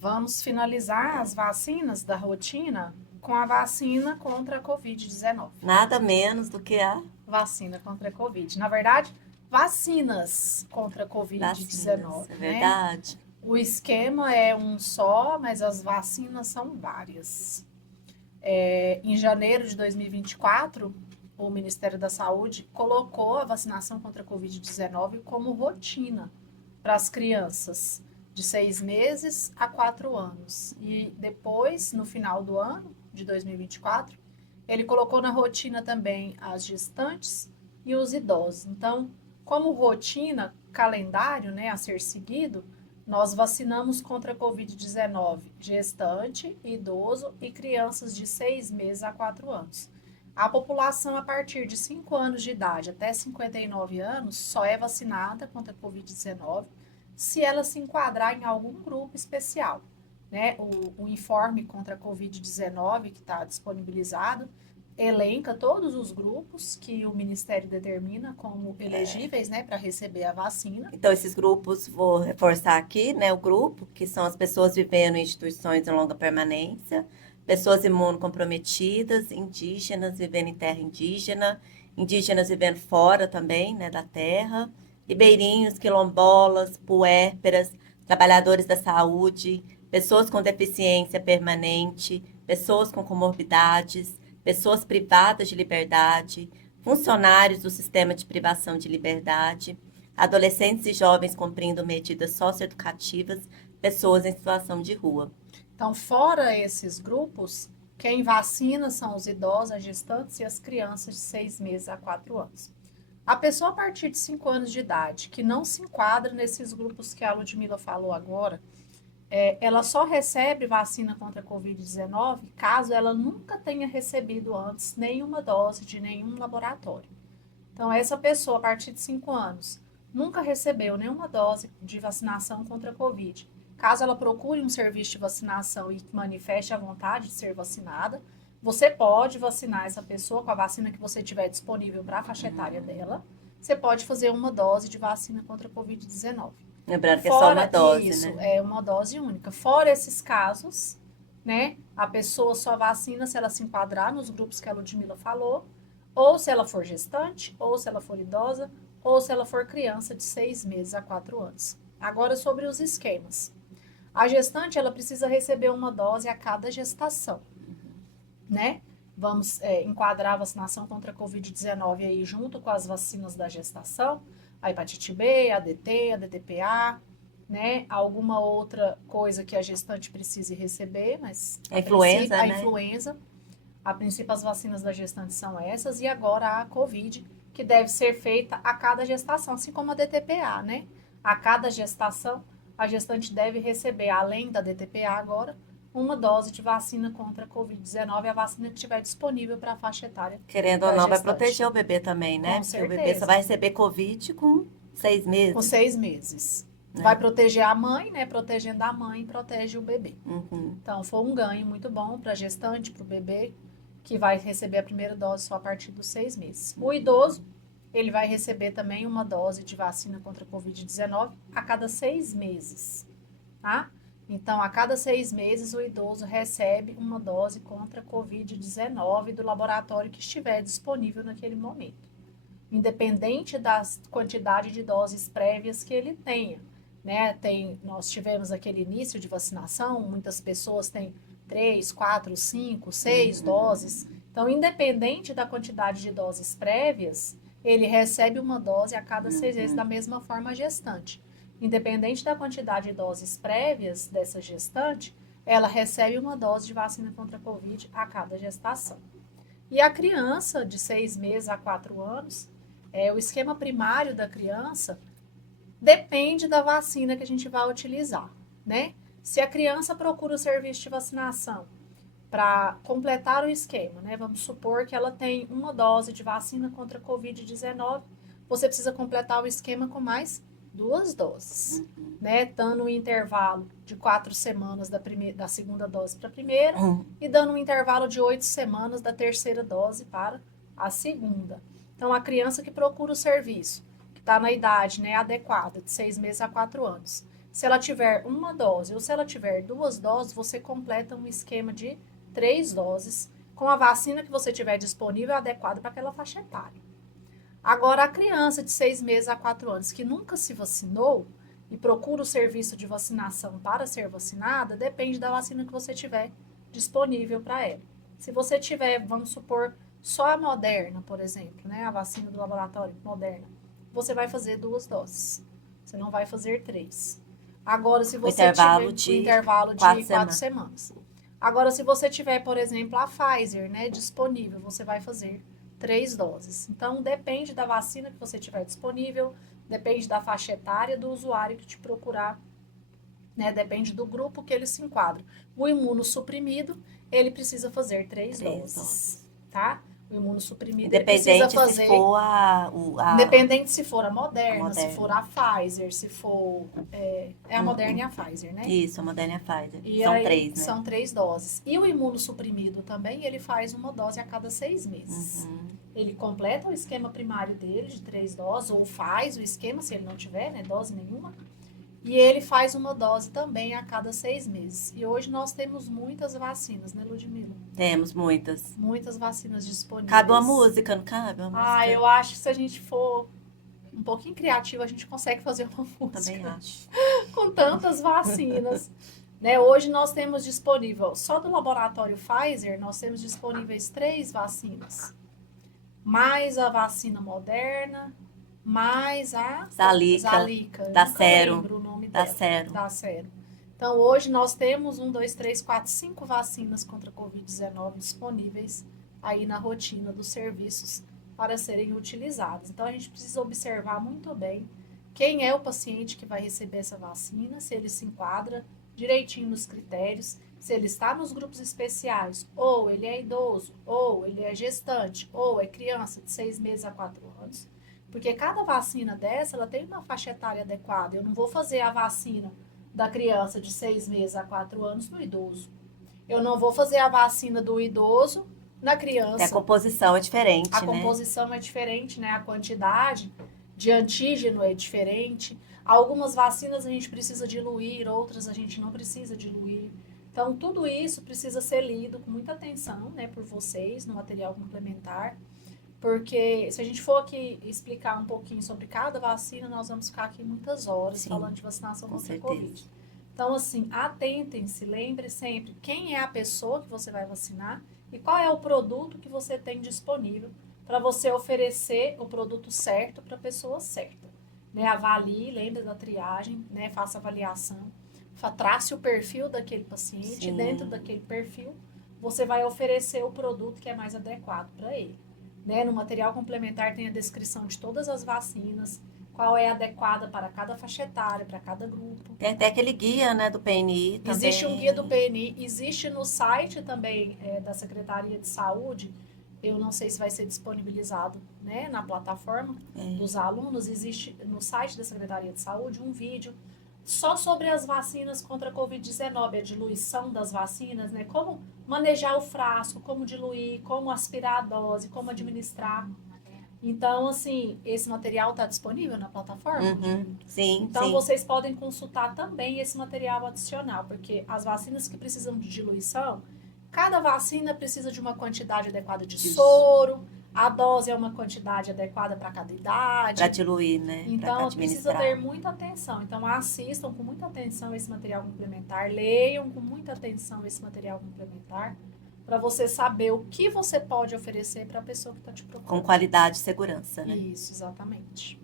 Vamos finalizar as vacinas da rotina com a vacina contra a Covid-19. Nada menos do que a Vacina contra a Covid. Na verdade, vacinas contra a vacinas, Covid-19, é né? verdade? O esquema é um só, mas as vacinas são várias. Em janeiro de 2024, o Ministério da Saúde colocou a vacinação contra a Covid-19 como rotina para as crianças de 6 meses a 4 anos. E depois, no final do ano de 2024, ele colocou na rotina também as gestantes e os idosos. Então, como rotina, calendário, né, a ser seguido, nós vacinamos contra a Covid-19 gestante, idoso e crianças de 6 meses a 4 anos. A população a partir de 5 anos de idade até 59 anos só é vacinada contra a Covid-19 se ela se enquadrar em algum grupo especial. Né? O informe contra a Covid-19 que está disponibilizado elenca todos os grupos que o Ministério determina como elegíveis, né, para receber a vacina. Então, esses grupos, vou reforçar aqui, né? O grupo, que são as pessoas vivendo em instituições de longa permanência, pessoas imunocomprometidas, indígenas vivendo em terra indígena, indígenas vivendo fora também, né, da terra, ribeirinhos, quilombolas, puérperas, trabalhadores da saúde, pessoas com deficiência permanente, pessoas com comorbidades, pessoas privadas de liberdade, funcionários do sistema de privação de liberdade, adolescentes e jovens cumprindo medidas socioeducativas, pessoas em situação de rua. Então, fora esses grupos, quem vacina são os idosos, as gestantes e as crianças de 6 meses a 4 anos. A pessoa a partir de 5 anos de idade, que não se enquadra nesses grupos que a Ludmila falou agora, ela só recebe vacina contra a Covid-19 caso ela nunca tenha recebido antes nenhuma dose de nenhum laboratório. Então, essa pessoa, a partir de 5 anos, nunca recebeu nenhuma dose de vacinação contra a Covid. Caso ela procure um serviço de vacinação e manifeste a vontade de ser vacinada, você pode vacinar essa pessoa com a vacina que você tiver disponível para a faixa etária dela. Você pode fazer uma dose de vacina contra a Covid-19. Lembrando que é só uma Fora dose, isso, né? é uma dose única. Fora esses casos, né, a pessoa só vacina se ela se enquadrar nos grupos que a Ludmila falou, ou se ela for gestante, ou se ela for idosa, ou se ela for criança de 6 meses a 4 anos. Agora, sobre os esquemas. A gestante, ela precisa receber uma dose a cada gestação, né? Vamos enquadrar a vacinação contra a Covid-19 aí junto com as vacinas da gestação, a hepatite B, a DT, a DTPA, né? Alguma outra coisa que a gestante precise receber, mas A influenza, a né? influenza, a princípio as vacinas da gestante são essas, e agora a Covid, que deve ser feita a cada gestação, assim como a DTPA, né? A cada gestação, a gestante deve receber, além da DTPA agora, uma dose de vacina contra a Covid-19, a vacina que estiver disponível para a faixa etária Querendo ou da não, vai gestante. proteger o bebê também, né? Com Porque o bebê só vai certeza. receber Covid com 6 Com meses, 6 meses. Vai né? proteger a mãe, né? Protegendo a mãe, protege o bebê. Uhum. Então, foi um ganho muito bom para a gestante, para o bebê, que vai receber a primeira dose só a partir dos 6 meses. O idoso, ele vai receber também uma dose de vacina contra a Covid-19 a cada 6 meses, tá? Então, a cada 6 meses, o idoso recebe uma dose contra a Covid-19 do laboratório que estiver disponível naquele momento, independente da quantidade de doses prévias que ele tenha. Né? Nós tivemos aquele início de vacinação, muitas pessoas têm 3, 4, 5, 6 doses. Então, independente da quantidade de doses prévias, ele recebe uma dose a cada 6 meses, da mesma forma a gestante. Independente da quantidade de doses prévias dessa gestante, ela recebe uma dose de vacina contra a Covid a cada gestação. E a criança de 6 meses a 4 anos, o esquema primário da criança depende da vacina que a gente vai utilizar, né? Se a criança procura o serviço de vacinação para completar o esquema, né? Vamos supor que ela tem uma dose de vacina contra a Covid-19, você precisa completar o esquema com mais 2 doses, né? Dando um intervalo de 4 semanas da segunda dose para a primeira e dando um intervalo de 8 semanas da terceira dose para a segunda. Então, a criança que procura o serviço, que está na idade, né, adequada, de 6 meses a 4 anos, Se ela tiver uma dose ou se ela tiver 2 doses, você completa um esquema de 3 doses com a vacina que você tiver disponível adequada para aquela faixa etária. Agora, a criança de 6 meses a 4 anos que nunca se vacinou e procura o serviço de vacinação para ser vacinada, depende da vacina que você tiver disponível para ela. Se você tiver, vamos supor, só a Moderna, por exemplo, né, a vacina do laboratório Moderna, você vai fazer 2 doses. Você não vai fazer 3. Agora, se você tiver o intervalo de 4 semanas. Agora, se você tiver, por exemplo, a Pfizer, né, disponível, você vai fazer 3 doses. Então, depende da vacina que você tiver disponível, depende da faixa etária do usuário que te procurar, né? Depende do grupo que ele se enquadra. O imunossuprimido, ele precisa fazer 3 doses, tá? O imunossuprimido, ele precisa fazer... se for Independente se for a Moderna, se for a Pfizer, se for... a Moderna e a Pfizer, né? Isso, a Moderna e a Pfizer. E são aí, 3, né? São 3 doses. E o imunossuprimido também, ele faz uma dose a cada 6 meses. Ele completa o esquema primário dele de 3 doses, ou faz o esquema, se ele não tiver, né, dose nenhuma. E ele faz uma dose também a cada 6 meses. E hoje nós temos muitas vacinas, né, Ludmila? Temos muitas. Muitas vacinas disponíveis. Cabe uma música, não cabe uma música? Eu acho que se a gente for um pouquinho criativo, a gente consegue fazer uma música. Também acho. Com tantas vacinas. Né? Hoje nós temos disponível, só do laboratório Pfizer, nós temos disponíveis 3 vacinas. Mais a vacina Moderna, mais a Zalica. Da Sero. Lembro o nome da dela. Sero. Sero. Então, hoje nós temos 1, 2, 3, 4, 5 vacinas contra a Covid-19 disponíveis aí na rotina dos serviços para serem utilizadas. Então, a gente precisa observar muito bem quem é o paciente que vai receber essa vacina, se ele se enquadra direitinho nos critérios, se ele está nos grupos especiais, ou ele é idoso, ou ele é gestante, ou é criança de 6 meses a 4 anos. Porque cada vacina dessa, ela tem uma faixa etária adequada. Eu não vou fazer a vacina da criança de 6 meses a 4 anos no idoso. Eu não vou fazer a vacina do idoso na criança. A composição é diferente, A composição é diferente, né? A quantidade de antígeno é diferente. Algumas vacinas a gente precisa diluir, outras a gente não precisa diluir. Então, tudo isso precisa ser lido com muita atenção, né, por vocês, no material complementar. Porque se a gente for aqui explicar um pouquinho sobre cada vacina, nós vamos ficar aqui muitas horas falando de vacinação contra a Covid. Então, assim, atentem-se, lembre sempre quem é a pessoa que você vai vacinar e qual é o produto que você tem disponível para você oferecer o produto certo para a pessoa certa. Né? Avalie, lembre da triagem, né? Faça avaliação, trace o perfil daquele paciente, e dentro daquele perfil você vai oferecer o produto que é mais adequado para ele. Né? No material complementar tem a descrição de todas as vacinas, qual é adequada para cada faixa etária, para cada grupo. Tem até aquele guia, né, do PNI também. Existe um guia do PNI, existe no site também da Secretaria de Saúde, eu não sei se vai ser disponibilizado, né, na plataforma dos alunos, existe no site da Secretaria de Saúde um vídeo só sobre as vacinas contra a Covid-19, a diluição das vacinas, né, como manejar o frasco, como diluir, como aspirar a dose, como administrar. Então, assim, esse material está disponível na plataforma? Sim, então, vocês podem consultar também esse material adicional, porque as vacinas que precisam de diluição, cada vacina precisa de uma quantidade adequada de soro, a dose é uma quantidade adequada para cada idade. Para diluir, né? Então, precisa ter muita atenção. Então, assistam com muita atenção esse material complementar, leiam com muita atenção esse material complementar, para você saber o que você pode oferecer para a pessoa que está te procurando. Com qualidade e segurança, né? Isso, exatamente.